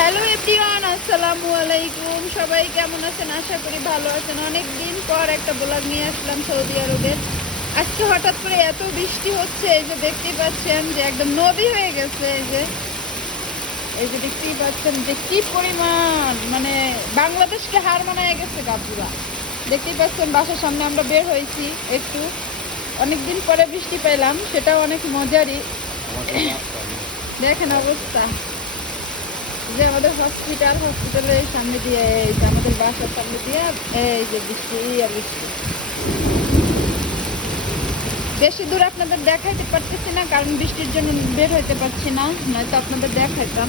Hello everyone, আসসালামু আলাইকুম। সবাই কেমন আছেন? আশা করি ভালো আছেন। অনেক দিন পর একটা ব্লগ নিয়ে আসলাম সৌদি আরবের। আজকে হঠাৎ করে এত বৃষ্টি হচ্ছে, এই যে দেখতেই পাচ্ছেন যে একদম নদী হয়ে গেছে। এই যে দেখতেই পাচ্ছেন যে কি পরিমাণ, মানে বাংলাদেশকে হার মানায় গেছে গাবুরা। দেখতেই পাচ্ছেন বাসার সামনে আমরা বের হয়েছি একটু, অনেকদিন পরে বৃষ্টি পেলাম, সেটাও অনেক মজারই। দেখেন অবস্থা, যে আমাদের হসপিটালের সামনে দিয়ে, এই যে আমাদের বাসার সামনে দিয়ে এই যে বৃষ্টি আর বৃষ্টি। বেশি দূর আপনাদের দেখাইতে পারতেছি না, কারণ বৃষ্টির জন্য বের হইতে পারছি না, নয়তো আপনাদের দেখাইতাম।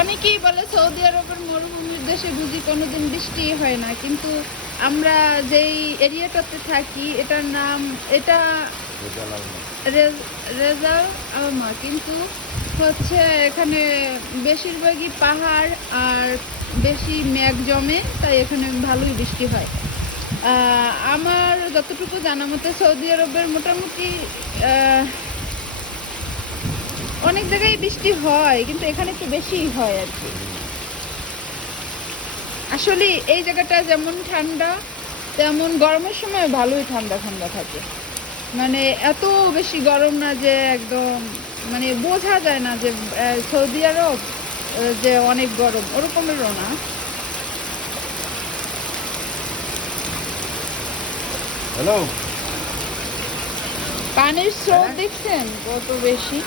অনেকেই বলে সৌদি আরবের মরুভূমির দেশে বুঝি কোনোদিন বৃষ্টি হয় না, কিন্তু আমরা যেই এরিয়াটাতে থাকি এটার নাম এটা রেজাল আলমা, কিন্তু হচ্ছে এখানে বেশিরভাগই পাহাড় আর বেশি মেঘ জমে, তাই এখানে ভালোই বৃষ্টি হয়। আমার যতটুকু জানা মতে সৌদি আরবের মোটামুটি অনেক জায়গায় বৃষ্টি হয়, কিন্তু এখানে একটু বেশিই হয় আর কি। আসলে এই জায়গাটা যেমন ঠান্ডা, তেমন গরমের সময় ভালোই ঠান্ডা ঠান্ডা থাকে। মানে এত বেশি গরম না যে একদম, মানে বোঝা যায় না যে সৌদি আরব যে অনেক গরম, ওরকমেরও না। हेलो। পানির স্রোত দেখছেন কত বেশি।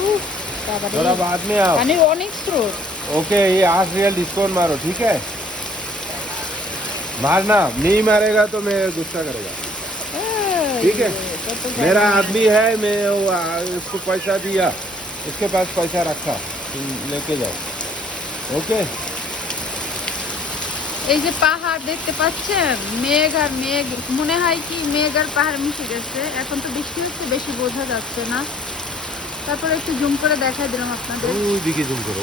উফ বাবা রে, थोड़ा बाद में आओ। পানির অনেক স্রোত। ओके, ये 8 रियल डिस्काउंट मारो, ठीक है? मारना नहीं मारेगा तो मैं गुस्सा करेगा। ठीक है, मेरा आदमी है, मैं उसको पैसा दिया, उसके पास पैसा रखा, तुम लेके जाओ। ओके। এই যে পাহাড় দেখতে পাচ্ছেন, মেঘ আর মেঘ, মনে হয় কি মেঘ আর পাহাড় মিশে গেছে। এখন তো বৃষ্টি হচ্ছে, বেশি বোঝা যাচ্ছে না। তারপরে একটু জুম করে দেখাই দিলাম আপনাদের। ওই দিকে জুম করো।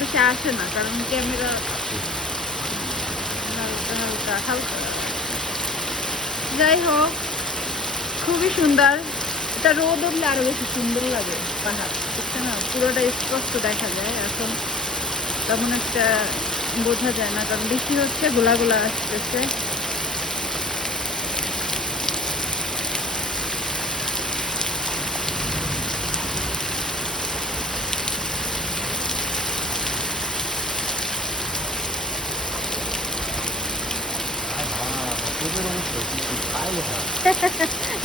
বেশি আসে না, কারণ ক্যামেরা হালকা হালকা হালকা। যাই হোক, খুবই সুন্দর। এটা রোদ উঠলে আরো বেশি সুন্দর লাগে পাহাড়, বুঝছে না? পুরোটা স্পষ্ট দেখা যায়। এখন তেমন একটা বোঝা যায় না, কারণ বৃষ্টি হচ্ছে, গোলা গোলা আসতেছে।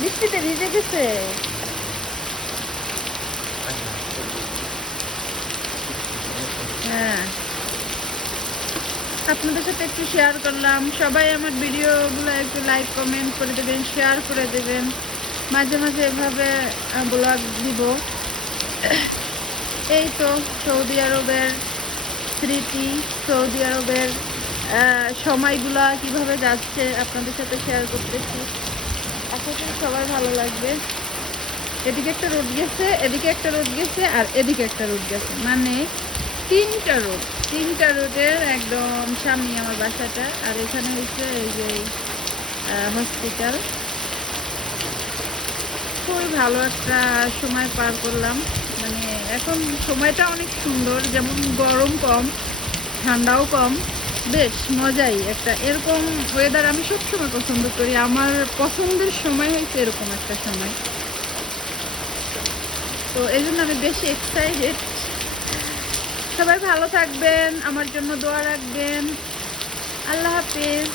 বৃষ্টিতে ভিজে গেছে। হ্যাঁ, আপনাদের সাথে একটু শেয়ার করলাম। সবাই আমার ভিডিওগুলো একটু লাইক কমেন্ট করে দেবেন, শেয়ার করে দেবেন। মাঝে মাঝে এভাবে ব্লগ দিব। এই তো সৌদি আরবের স্মৃতি, সৌদি আরবের সময়গুলা কিভাবে যাচ্ছে আপনাদের সাথে শেয়ার করতেছি। আশা করি সবার ভালো লাগবে। এদিকে একটা রোড গেছে, এদিকে একটা রোড গেছে, আর এদিকে একটা রোড গেছে, মানে তিনটা রোডের একদম সামনে আমার বাসাটা। আর এখানে হচ্ছে এই যে হসপিটাল। খুবই ভালো একটা সময় পার করলাম। মানে এখন সময়টা অনেক সুন্দর, যেমন গরম কম, ঠান্ডাও কম, বেশ মজাই একটা। এরকম ওয়েদার আমি সবসময় পছন্দ করি। আমার পছন্দের সময় হয়েছে এরকম একটা সময়, তো এই জন্য আমি বেশি এক্সাইটেড। সবাই ভালো থাকবেন, আমার জন্য দোয়া রাখবেন। আল্লাহ হাফিজ।